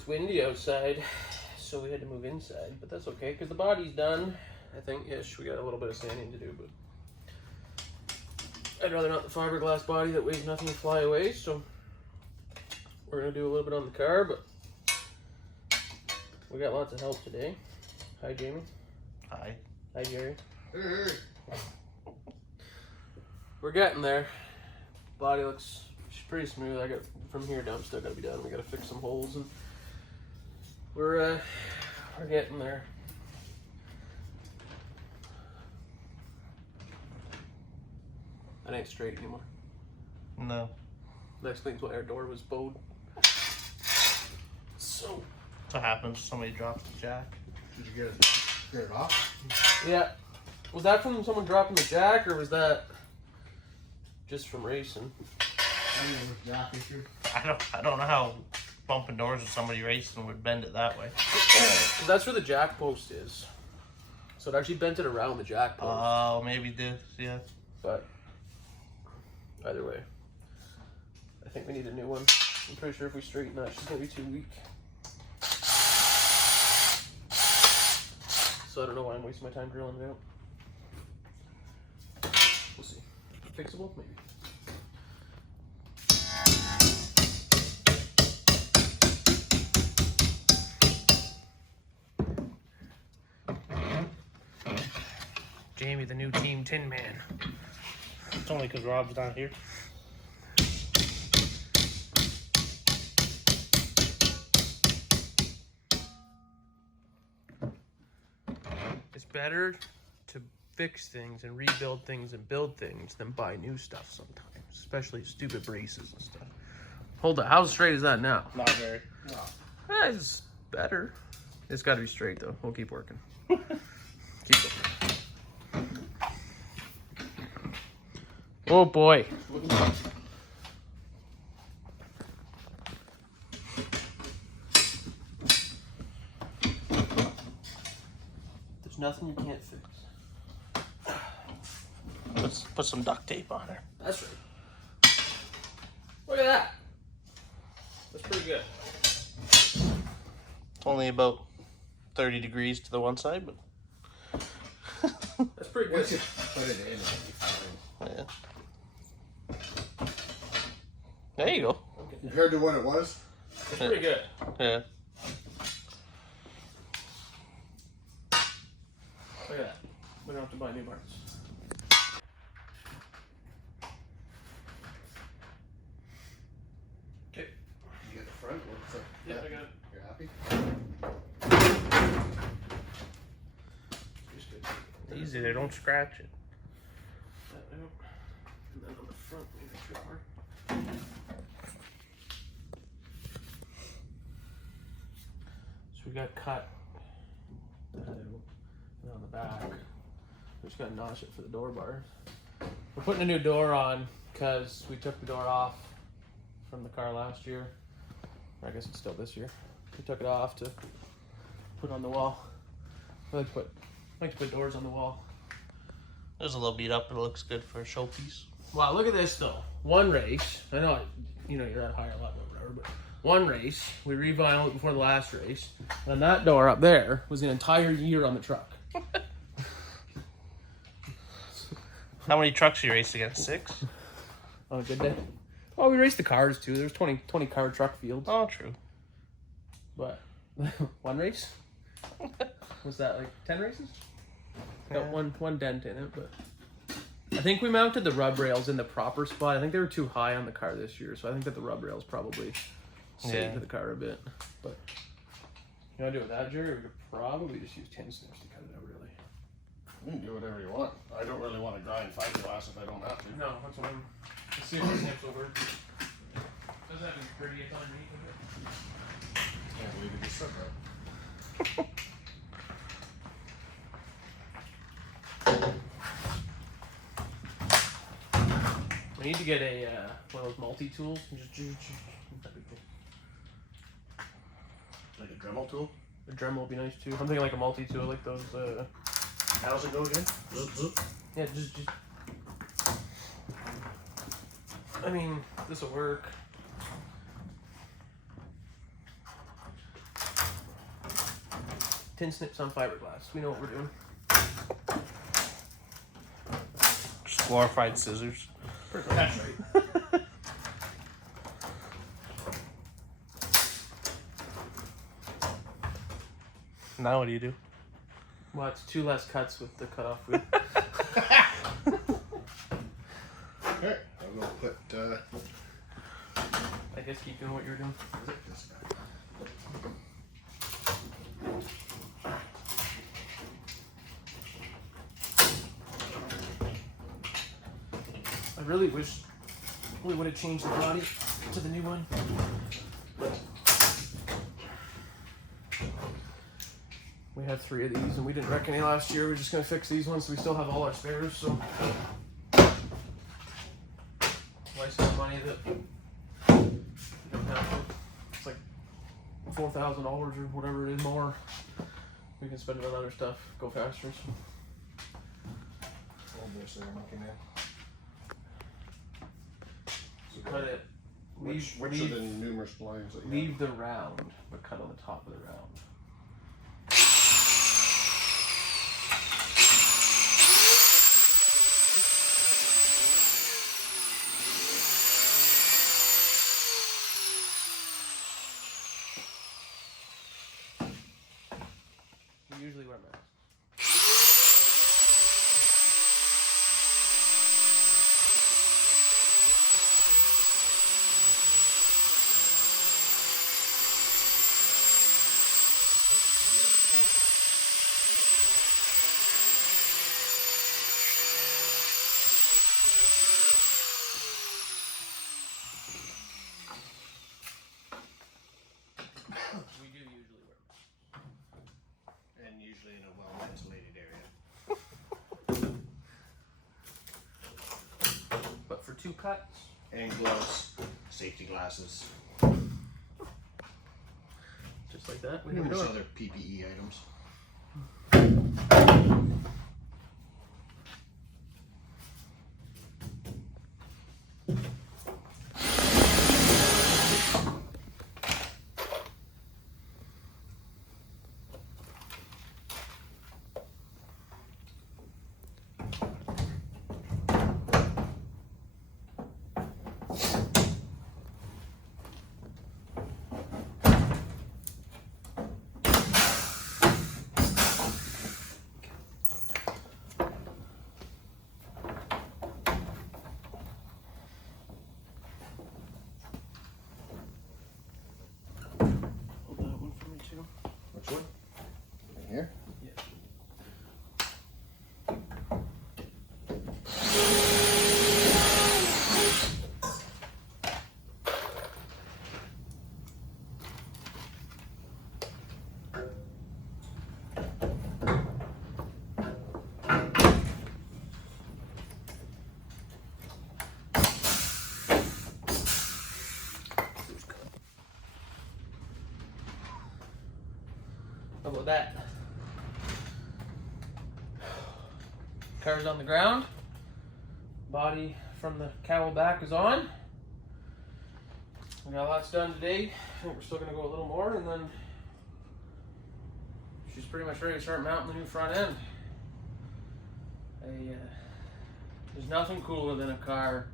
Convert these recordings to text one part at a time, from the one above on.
It's windy outside, so we had to move inside, but that's okay because the body's done. I think ish. We got a little bit of sanding to do, but I'd rather not the fiberglass body that weighs nothing to fly away. So we're gonna do a little bit on the car, but we got lots of help today. Hi, Jamie. Hi. Hi, Jerry. Hey. We're getting there. Body looks pretty smooth. I got from here down still gotta be done. We gotta fix some holes, and we're getting there. That ain't straight anymore. No. Next thing's what our door was bowed. So That's what happens if somebody drops the jack. Did you get it off? yeah. Was that from someone dropping the jack, or was that just from racing? I think it was jack issue. I don't know how bumping doors with somebody racing would bend it that way. That's where the jack post is. So it actually bent it around the jack post. Oh, maybe this, yeah. But either way, I think we need a new one. I'm pretty sure if we straighten that, she's gonna be too weak. So I don't know why I'm wasting my time drilling it out. We'll see. Fixable, maybe. Jamie, the new Team Tin Man. It's only because Rob's not here. It's better to fix things and rebuild things and build things than buy new stuff sometimes, especially stupid braces and stuff. Hold on, how straight is that now? Not very. It's better. It's got to be straight though. We'll keep working. Keep going. Oh boy. There's nothing you can't fix. Let's put some duct tape on her. That's right. Look at that. That's pretty good. It's only about 30 degrees to the one side, but That's pretty good. Once you put it in, it'll be fine. yeah. There you go. Compared to what it was? It's pretty good. Yeah. Look at that. We don't have to buy new parts. Okay. You get the front one. So Yeah, I got it. You're happy? Just good. Easy there, don't scratch it. That out. And then on the front, we have a drawer. So we got cut that out. And on the back, we just got to notch it for the door bars. We're putting a new door on because we took the door off from the car last year. I guess it's still this year. We took it off to put on the wall. I like to put doors on the wall. It was a little beat up, but it looks good for a showpiece. Wow, look at this though. One race, I know, you're at a higher level or whatever, but one race, we revinyled it before the last race, and that door up there was an entire year on the truck. How many trucks you raced against? 6? On a good day. Well, we raced the cars too. There's 20 car truck fields. Oh, true. But one race? Was that like 10 races? Got one dent in it, but I think we mounted the rub rails in the proper spot. I think they were too high on the car this year, so I think that the rub rails probably saved the car a bit. But you want to do it with that, Jerry? Or we could probably just use tin snips to cut it out, really. You can do whatever you want. I don't really want to grind fiberglass if I don't have to. No, that's what I'm. Let's see if the snips will work. Doesn't have to be pretty. It's underneath of it. Can't believe it just said that. We need to get a one of those multi-tools. Like a Dremel tool? A Dremel would be nice too. I'm thinking like a multi-tool, like those. How's it go again? Zoop, zoop. Yeah, just. I mean, this will work. tin snips on fiberglass. We know what we're doing. Just glorified scissors. That's right. Now what do you do? Well, it's 2 less cuts with the cutoff wheel. Okay, I'll go put I guess keep doing what you're doing. this guy. I really wish we would have changed the body to the new one. But we had 3 of these and we didn't wreck any last year. We're just gonna fix these ones so we still have all our spares. So why spend money that we don't have to? It's like $4,000 or whatever it is more. We can spend it on other stuff, go faster. So. Oh, boy, so I'm looking at. Cut it. Which are the numerous blinds that you Leave the round, but cut on the top of the round. We usually wear masks. We do usually wear masks. and usually in a well-ventilated area. But for 2 cuts, And gloves, safety glasses, just like that, we numerous do it. other PPE items. Hold that one for me too. Which one? In here? Yeah. How about that? Car's on the ground. Body from the cowl back is on. We got lots done today. I think we're still gonna go a little more, and then she's pretty much ready to start mounting the new front end. There's nothing cooler than a car.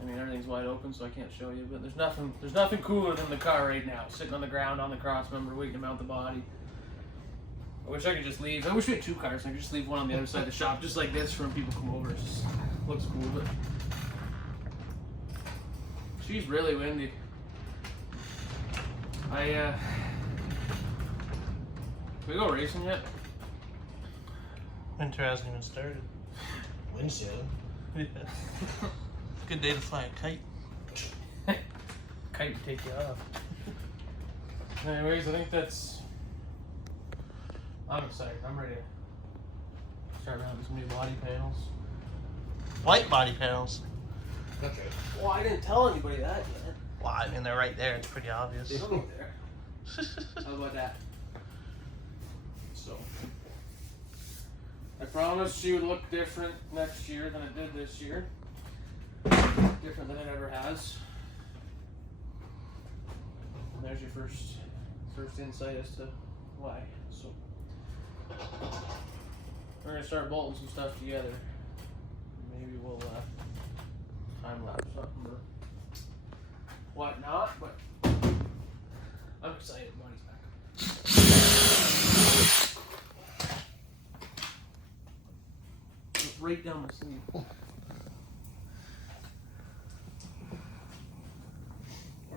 I mean, everything's wide open, so I can't show you. But there's nothing cooler than the car right now, sitting on the ground on the cross member, waiting to mount the body. I wish I could just leave. I wish we had 2 cars. I could just leave one on the other side of the shop, just like this, for when people come over. It just looks cool, but she's really windy. Can we go racing yet? Winter hasn't even started. Windsailing. Yeah. Good day to fly a kite. Kite to take you off. Anyways, I think that's. I'm excited. I'm ready to start mounting some new body panels. White body panels. Okay. Well, I didn't tell anybody that yet. Well, I mean, they're right there. It's pretty obvious. They don't look there. How about that? So, I promised she would look different next year than it did this year. Different than it ever has. And there's your first insight as to why. So, We're gonna start bolting some stuff together. Maybe we'll time lapse something or whatnot, but I'm excited. Money's back. It's right down my sleeve.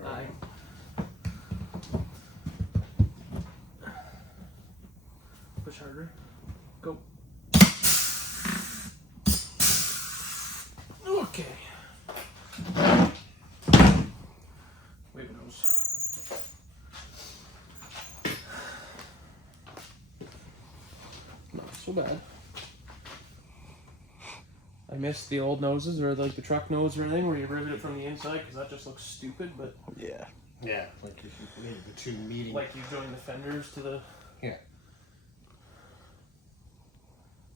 Aye. Push harder. Go. Okay. Wave nose. Not so bad. I missed the old noses or like the truck nose or anything where you rivet it from the inside because that just looks stupid, but Yeah. Yeah, like if you made the two meeting. like you join the fenders to the... Yeah.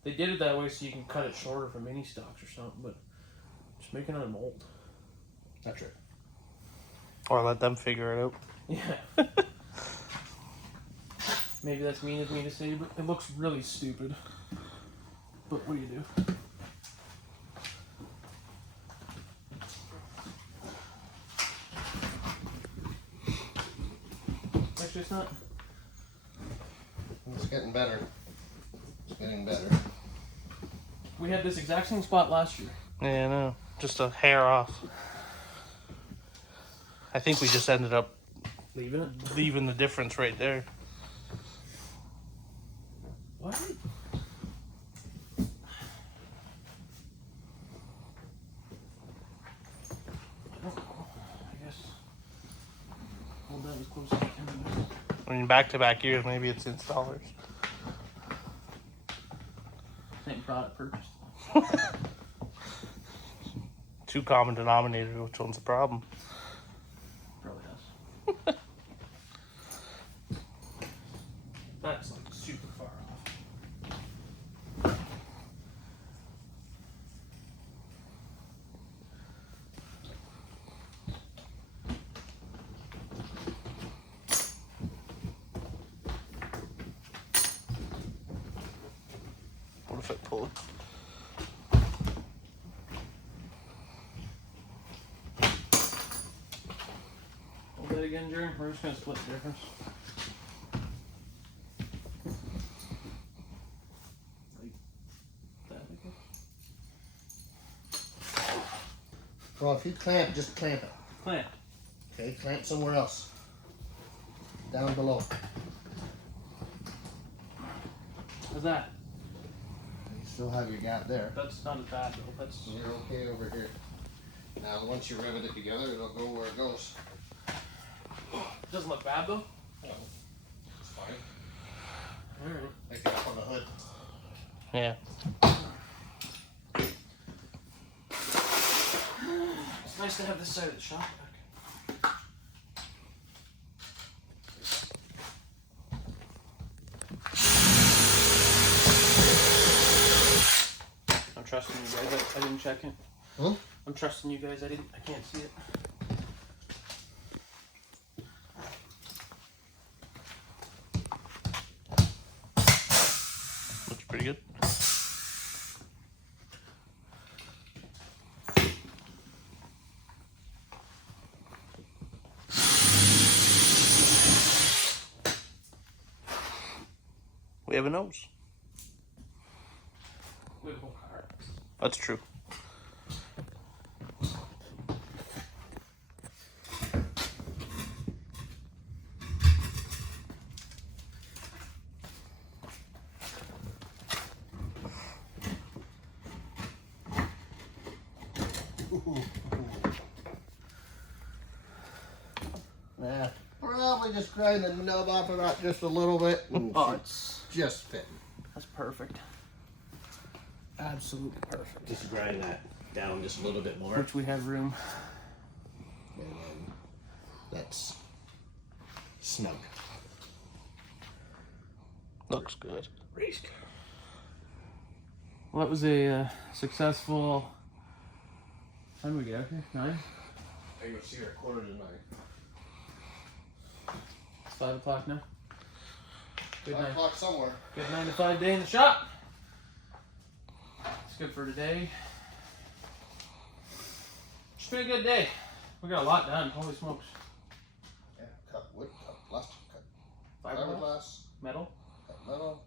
They did it that way so you can cut it shorter for mini stocks or something, but just make it on a mold. That's right. Or let them figure it out. Yeah. Maybe that's mean of me to say, but it looks really stupid. But what do you do? Actually, it's not. It's getting better. It's getting better. We had this exact same spot last year. Yeah, I know. Just a hair off. I think we just ended up Leaving it? leaving the difference right there. What? I don't know. I guess. Hold that as close as I can. I mean, back-to-back years, maybe it's installers. Same product purchased. Two common denominators, which one's the problem? Probably does. That's like super far off. What if I pull it? Hold that again, Jerry. We're just gonna split the difference. Like that, I guess. Well, if you clamp, just clamp it. Clamp. Okay, clamp somewhere else. Down below. How's that? You still have your gap there. That's not as bad though. That's You're okay over here. Now, once you rivet it together, it'll go where it goes. doesn't look bad though. Well, it's fine. Alright. Like it up on the hood. Yeah. It's nice to have this side of the shop back. I'm trusting you guys. I didn't check it. Huh? I'm trusting you guys. I can't see it. Looks pretty good. We have a nose. With a whole car. That's true. Nah, probably just grind the nub off of that just a little bit. And Oh, it's just fitting. that's perfect. Absolutely perfect. Just grind that down just a little bit more. Which we have room. And then that's snug. Looks good. Race car. Well, that was a successful. How did we get out here? 9? I can see her 8:45. It's 5 o'clock now. Good 9 night. o'clock somewhere. Good 9 to 5 day in the shop. It's good for today. It's been a good day. We got a lot done. Holy smokes. Yeah, cut wood, cut plastic, cut Fiberglass, fiberglass, metal. cut metal.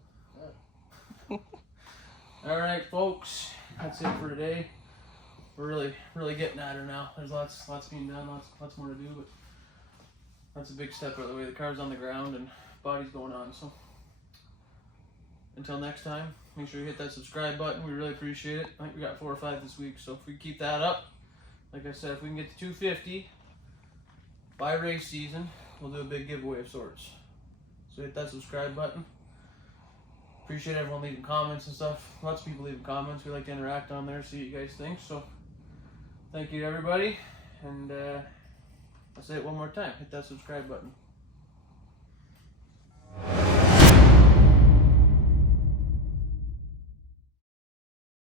Yeah. All right, folks. That's it for today. We're really getting at her now. There's lots being done. Lots more to do, but that's a big step out of the way. The car's on the ground and body's going on. So until next time, make sure you hit that subscribe button. We really appreciate it. I think we got 4 or 5 this week. So if we keep that up, like I said, if we can get to 250 by race season, we'll do a big giveaway of sorts. So hit that subscribe button. Appreciate everyone leaving comments and stuff. Lots of people leaving comments. We like to interact on there, see what you guys think. So thank you to everybody. And I'll say it one more time. Hit that subscribe button.